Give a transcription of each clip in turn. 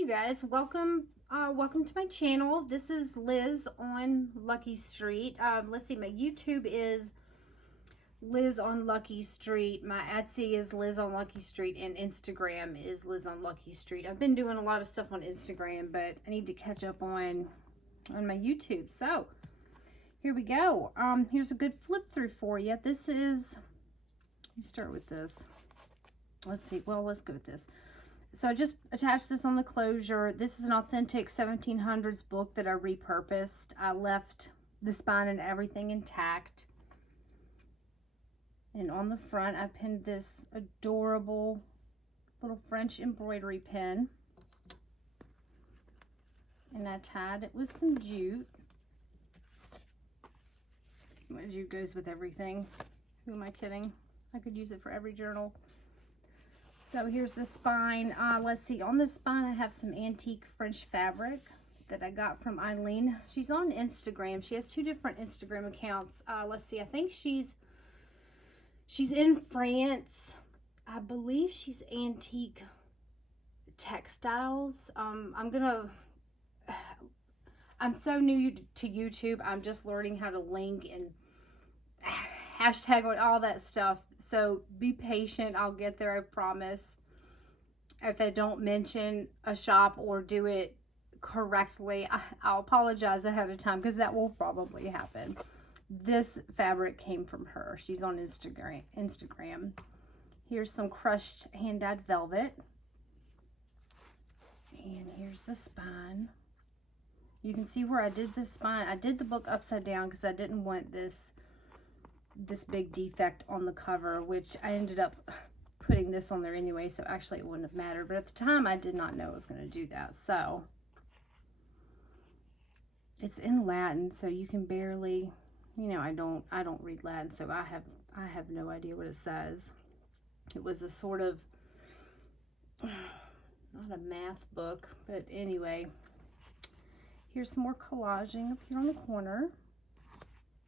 you guys, welcome to my channel. This is Liz on Lucky Street. Let's see, my YouTube is Liz on Lucky Street, my Etsy is Liz on Lucky Street, and Instagram is Liz on Lucky Street. I've been doing a lot of stuff on Instagram, but I need to catch up on my YouTube. So here we go. Here's a good flip through for you. This is, let me start with this. Let's see, well, let's go with this. So I just attached this on the closure. This is an authentic 1700s book that I repurposed. I left the spine and everything intact. And on the front, I pinned this adorable little French embroidery pin. And I tied it with some jute. Jute goes with everything. Who am I kidding? I could use it for every journal. So here's the spine. Let's see, on the spine I have some antique French fabric that I got from Eileen. She's on Instagram. She has two different Instagram accounts. Let's see, I think she's in France. I believe she's antique textiles. I'm so new to YouTube. I'm just learning how to link and hashtag on all that stuff, so be patient. I'll get there, I promise. If I don't mention a shop or do it correctly, I'll apologize ahead of time, because that will probably happen. This fabric came from her. She's on Instagram. Here's some crushed hand-dyed velvet, and here's the spine. You can see where I did the spine. I did the book upside down because I didn't want this big defect on the cover, which I ended up putting this on there anyway, so actually it wouldn't have mattered, but at the time I did not know I was going to do that. So it's in Latin, so you can barely, you know, I don't read Latin, so I have no idea what it says. It was a sort of not a math book, but anyway. Here's some more collaging up here on the corner.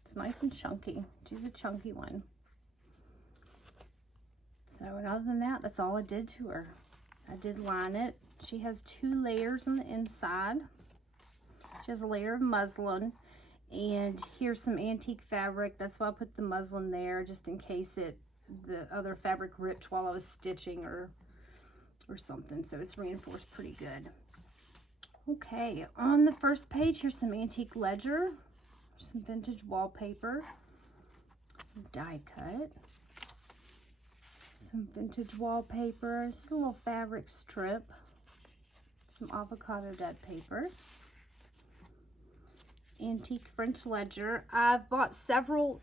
It's nice and chunky. She's a chunky one. So, and other than that, that's all I did to her. I did line it. She has 2 layers on the inside. She has a layer of muslin. And here's some antique fabric. That's why I put the muslin there, just in case the other fabric ripped while I was stitching or something. So it's reinforced pretty good. Okay, on the first page, here's some antique ledger. Some vintage wallpaper, some die cut, some vintage wallpaper, this is a little fabric strip, some avocado dyed paper, antique French ledger. I've bought several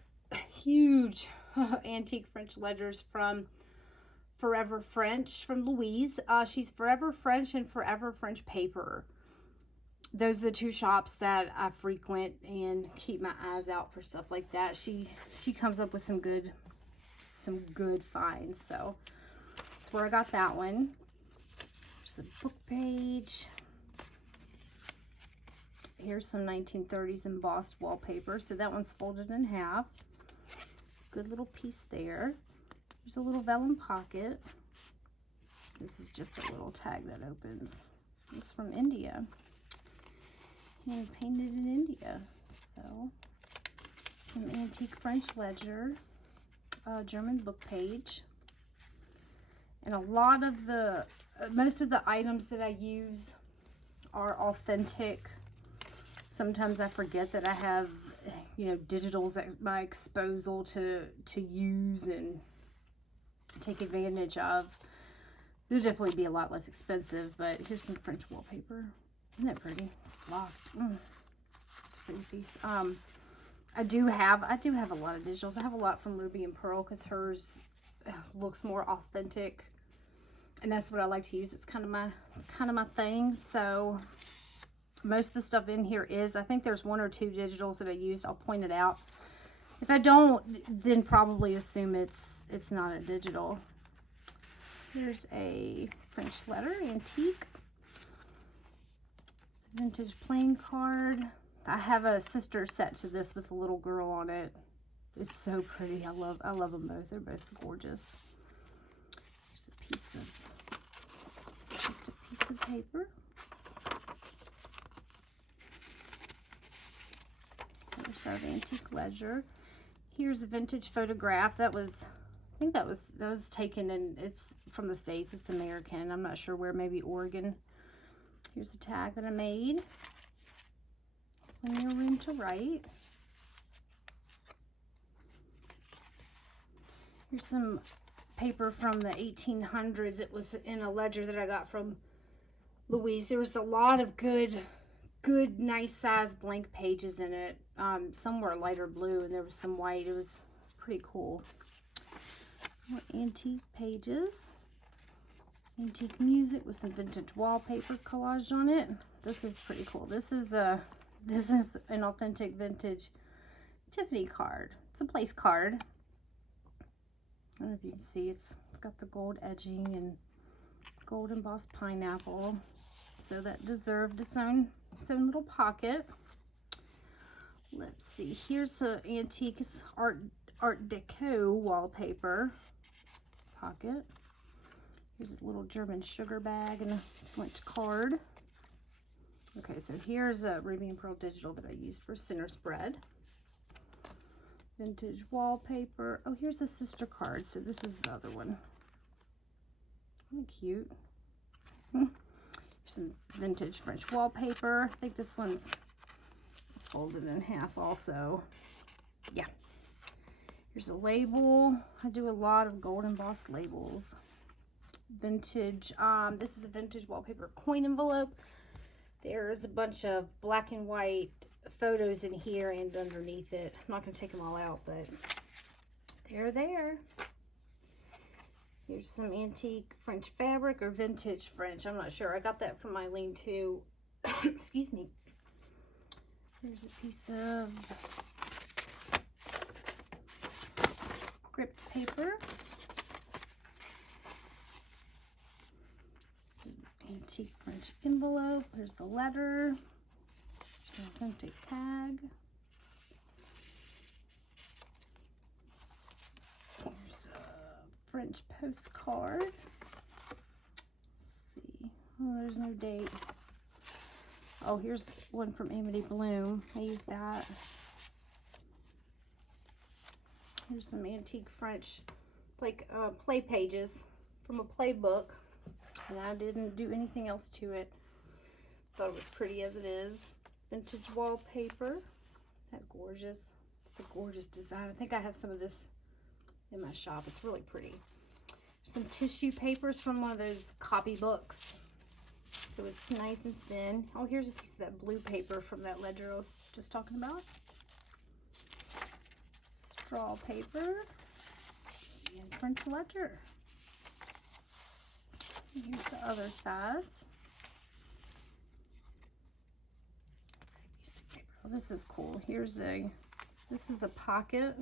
huge antique French ledgers from Forever French, from Louise. She's Forever French and ForeverFrenchPaper. Those are the 2 shops that I frequent and keep my eyes out for stuff like that. She comes up with some good finds. So that's where I got that one. There's the book page. Here's some 1930s embossed wallpaper. So that one's folded in half. Good little piece there. There's a little vellum pocket. This is just a little tag that opens. This is from India. And painted in India. So some antique French ledger, German book page, and a lot of most of the items that I use are authentic. Sometimes I forget that I have, you know, digitals at my disposal to use and take advantage of. They'll definitely be a lot less expensive, but here's some French wallpaper. Isn't that pretty? It's blocked. It's a pretty piece. I do have a lot of digitals. I have a lot from Ruby and Pearl because hers looks more authentic, and that's what I like to use. It's kind of my thing. So most of the stuff in here is, I think there's 1 or 2 digitals that I used. I'll point it out. If I don't, then probably assume it's not a digital. Here's a French letter, antique. Vintage playing card. I have a sister set to this with a little girl on it. It's so pretty. I love them both. They're both gorgeous. There's a piece of paper. Here's our antique ledger. Here's a vintage photograph. That was, I think that was taken, and it's from the States. It's American. I'm not sure where, maybe Oregon. Here's the tag that I made. Plenty of room to write. Here's some paper from the 1800s. It was in a ledger that I got from Louise. There was a lot of good, nice size blank pages in it. Some were lighter blue, and there was some white. It was pretty cool. Some more antique pages. Antique music with some vintage wallpaper collaged on it. This is pretty cool. This is an authentic vintage Tiffany card. It's a place card. I don't know if you can see, it's got the gold edging and gold embossed pineapple. So that deserved its own little pocket. Let's see, here's the antique, it's art deco wallpaper pocket. Here's a little German sugar bag and a French card. Okay, so here's a Ruby and Pearl digital that I used for center spread. Vintage wallpaper. Oh, here's a sister card. So this is the other one. Isn't that cute? Here's some vintage French wallpaper. I think this one's folded in half also. Yeah. Here's a label. I do a lot of gold embossed labels. Vintage. This is a vintage wallpaper coin envelope. There's a bunch of black and white photos in here and underneath it. I'm not going to take them all out, but they're there. Here's some antique French fabric or vintage French. I'm not sure. I got that from Eileen too. Excuse me. Here's a piece of script paper. Antique French envelope. There's the letter. There's an authentic tag. Here's a French postcard. Let's see. Oh, there's no date. Oh, here's one from Amity Bloom. I used that. Here's some antique French, like play pages from a playbook. And I didn't do anything else to it. Thought it was pretty as it is. Vintage wallpaper. That gorgeous. It's a gorgeous design. I think I have some of this in my shop. It's really pretty. Some tissue papers from one of those copybooks. So it's nice and thin. Oh, here's a piece of that blue paper from that ledger I was just talking about. Straw paper. And French ledger. Here's the other sides. Oh, this is cool. This is a pocket.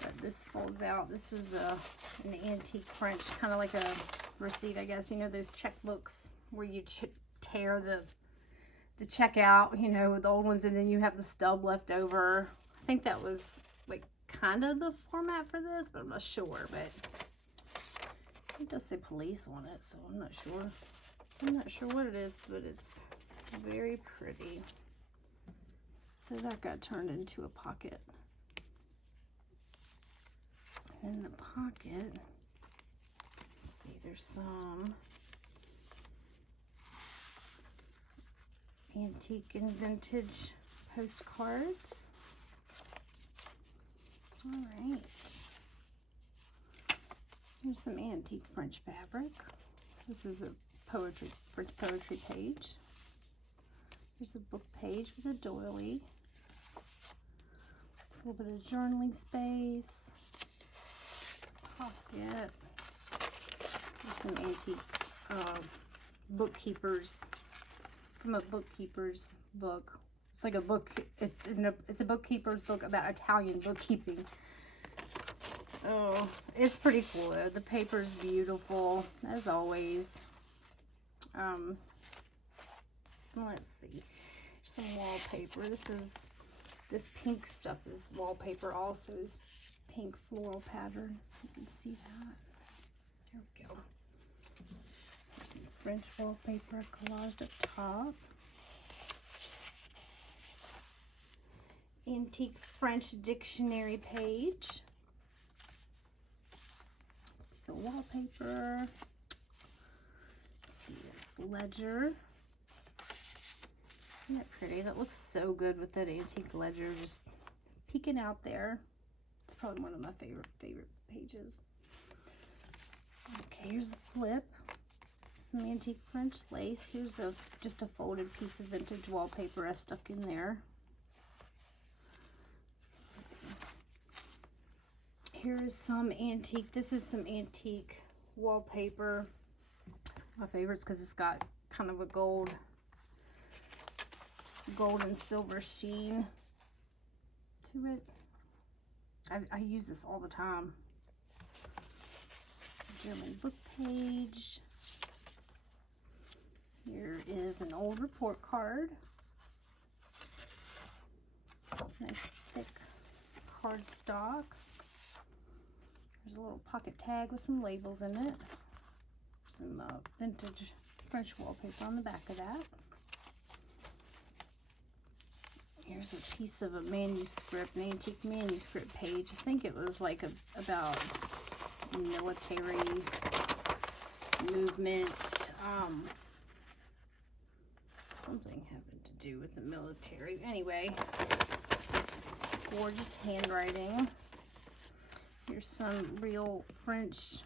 But this folds out. This is an antique French, kind of like a receipt, I guess. You know those checkbooks where you tear the check out, you know, with the old ones, and then you have the stub left over. I think that was like kind of the format for this, but I'm not sure. But it does say police on it, so I'm not sure. I'm not sure what it is, but it's very pretty. So that got turned into a pocket. And in the pocket, let's see, there's some antique and vintage postcards. All right. Here's some antique French fabric. This is a French poetry page. Here's a book page with a doily. Just a little bit of journaling space. There's a pocket. There's some antique bookkeepers from a bookkeeper's book. It's like a book. It's a bookkeeper's book about Italian bookkeeping. Oh, it's pretty cool though. The paper's beautiful as always. Let's see. Some wallpaper. This pink stuff is wallpaper also. This pink floral pattern. You can see that. There we go. There's some French wallpaper collaged up top. antique French dictionary page. Piece of wallpaper. Let's see this ledger. Isn't that pretty? That looks so good with that antique ledger just peeking out there. It's probably one of my favorite pages. Okay, here's the flip. Some antique French lace. Here's just a folded piece of vintage wallpaper I stuck in there. Here's some antique. This is some antique wallpaper. It's one of my favorites because it's got kind of a gold and silver sheen to it. I use this all the time. German book page. Here is an old report card. Nice thick cardstock. There's a little pocket tag with some labels in it. Some vintage French wallpaper on the back of that. Here's a piece of a manuscript, an antique manuscript page. I think it was like about military movement. Something having to do with the military. Anyway, gorgeous handwriting. Here's some real French,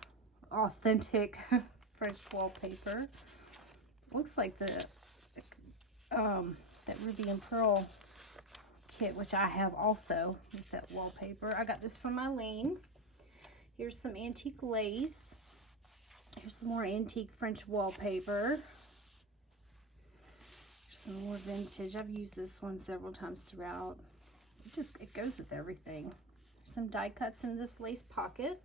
authentic French wallpaper. Looks like that ruby and pearl kit, which I have also with that wallpaper. I got this from Eileen. Here's some antique lace. Here's some more antique French wallpaper. Here's some more vintage. I've used this one several times throughout. It goes with everything. There's some die cuts in this lace pocket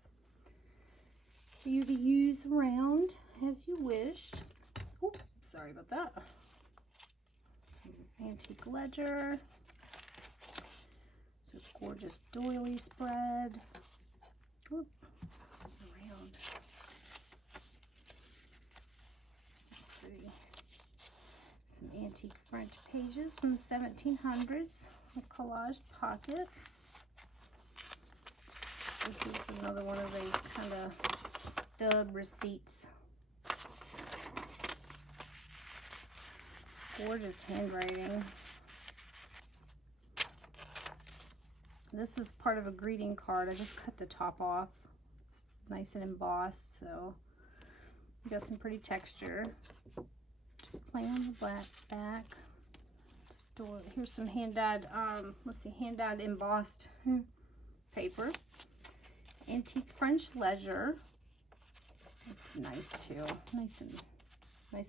for you to use around as you wish. Oh, sorry about that. Antique ledger. It's a gorgeous doily spread. Oop, around. Let's see. Some antique French pages from the 1700s. A collaged pocket. This is another one of those kind of stub receipts. Gorgeous handwriting. This is part of a greeting card. I just cut the top off. It's nice and embossed, so you got some pretty texture. Just plain on the black back. Here's some hand-dyed, hand-dyed embossed paper. Antique French ledger. It's nice too. Nice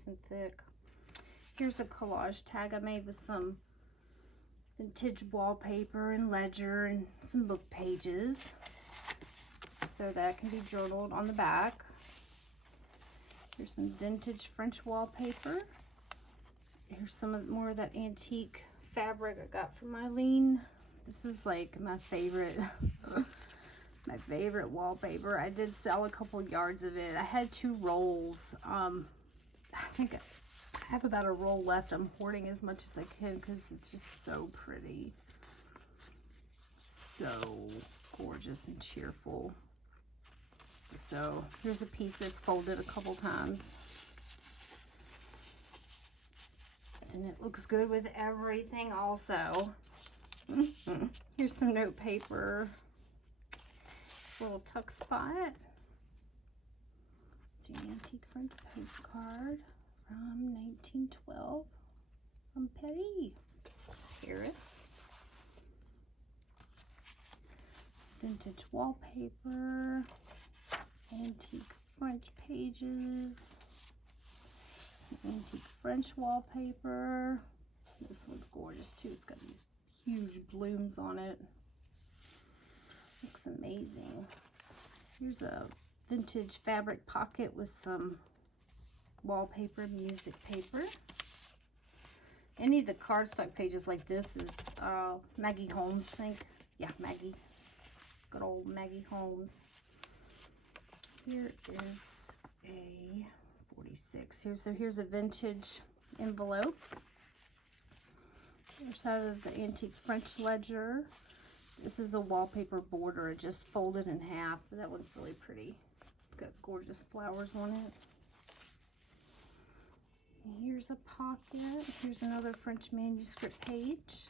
and thick. Here's a collage tag I made with some vintage wallpaper and ledger and some book pages. So that can be journaled on the back. Here's some vintage French wallpaper. Here's some more of that antique fabric I got from Eileen. This is like my favorite my favorite wallpaper. I did sell a couple yards of it. I had 2 rolls. I think I have about a roll left. I'm hoarding as much as I can because it's just so pretty. So gorgeous and cheerful. So here's a piece that's folded a couple times. And it looks good with everything also. Here's some note paper. Just a little tuck spot. It's an antique French postcard from 1912 from Paris. Some vintage wallpaper. Antique French pages. Antique French wallpaper. This one's gorgeous too. It's got these huge blooms on it. Looks amazing. Here's a vintage fabric pocket with some wallpaper, music paper. Any of the cardstock pages like this is Maggie Holmes, I think. Yeah, Maggie. Good old Maggie Holmes. Here is a 46 here. So here's a vintage envelope. Here's out of the antique French ledger. This is a wallpaper border. It just folded in half. That one's really pretty. It's got gorgeous flowers on it. And here's a pocket. Here's another French manuscript page.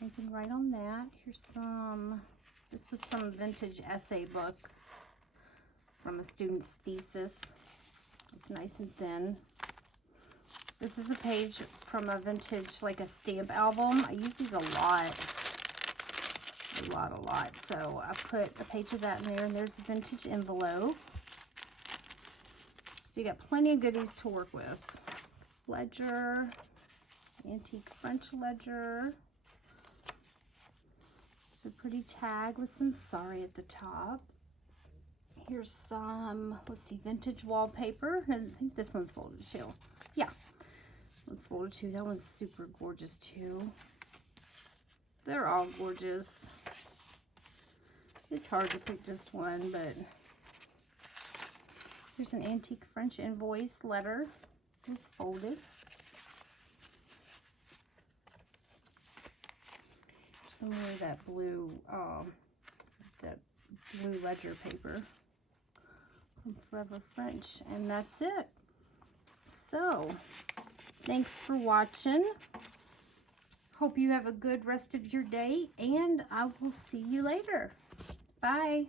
You can write on that. Here's some, this was from a vintage essay book from a student's thesis. It's nice and thin. This is a page from a vintage, like a stamp album. I use these a lot. A lot. So I put a page of that in there, and there's the vintage envelope. So you got plenty of goodies to work with. Ledger, antique French ledger. There's a pretty tag with some sorry at the top. Here's some, let's see, vintage wallpaper. I think this one's folded too. Yeah, it's folded too. That one's super gorgeous too. They're all gorgeous. It's hard to pick just one, but here's an antique French invoice letter. It's folded. Some more of that blue ledger paper from Forever French, and that's it. So thanks for watching. Hope you have a good rest of your day, and I will see you later. Bye.